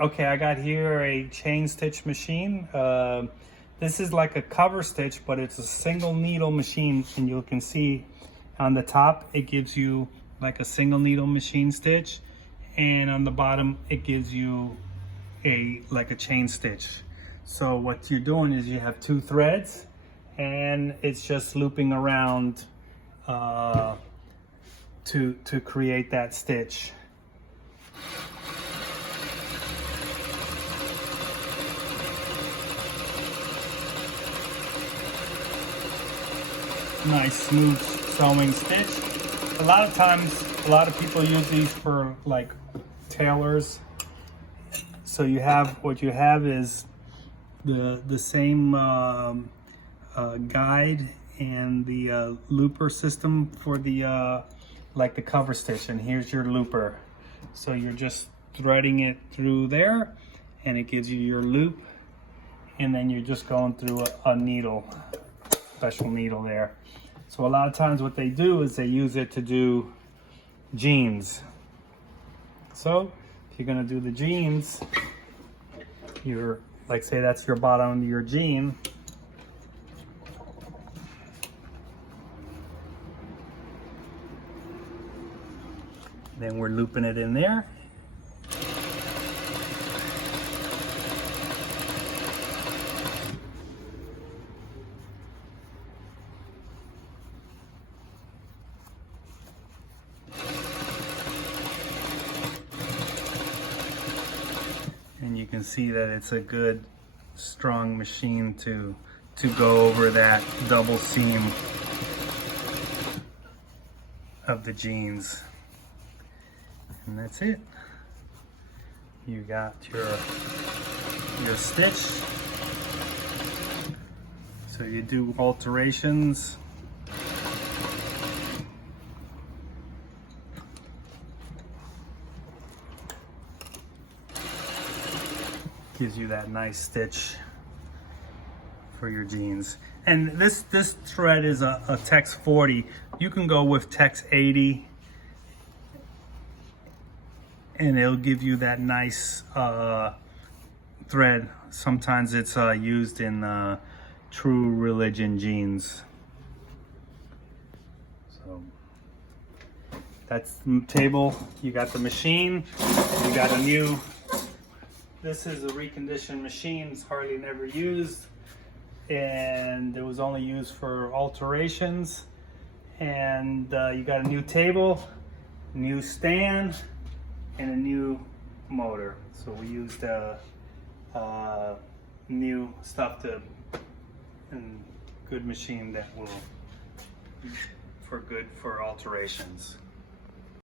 Okay, I got here a chain stitch machine. This is like a cover stitch, but it's a single needle machine, and you can see on the top it gives you like a single needle machine stitch, and on the bottom it gives you like a chain stitch. So what you're doing is you have two threads, and it's just looping around to create that stitch. Nice smooth sewing stitch. A lot of times, a lot of people use these for like tailors. So you have, what you have is the same guide and the looper system for the like the cover stitch, and here's your looper. So you're just threading it through there, and it gives you your loop, and then you're just going through a needle, special needle there. So a lot of times what they do is they use it to do jeans. So if you're gonna do the jeans, you're like, say that's your bottom of your jean, then we're looping it in there. And you can see that it's a good strong machine to go over that double seam of the jeans. And that's it. You got your stitch. So you do alterations. Gives you that nice stitch for your jeans. And this thread is a Tex 40. You can go with Tex 80, and it'll give you that nice thread. Sometimes it's used in True Religion jeans. So that's the table. You got the machine. You got a new. This is a reconditioned machine. It's hardly never used, and it was only used for alterations. And you got a new table, new stand, and a new motor. So we used new stuff and good machine that will good for alterations.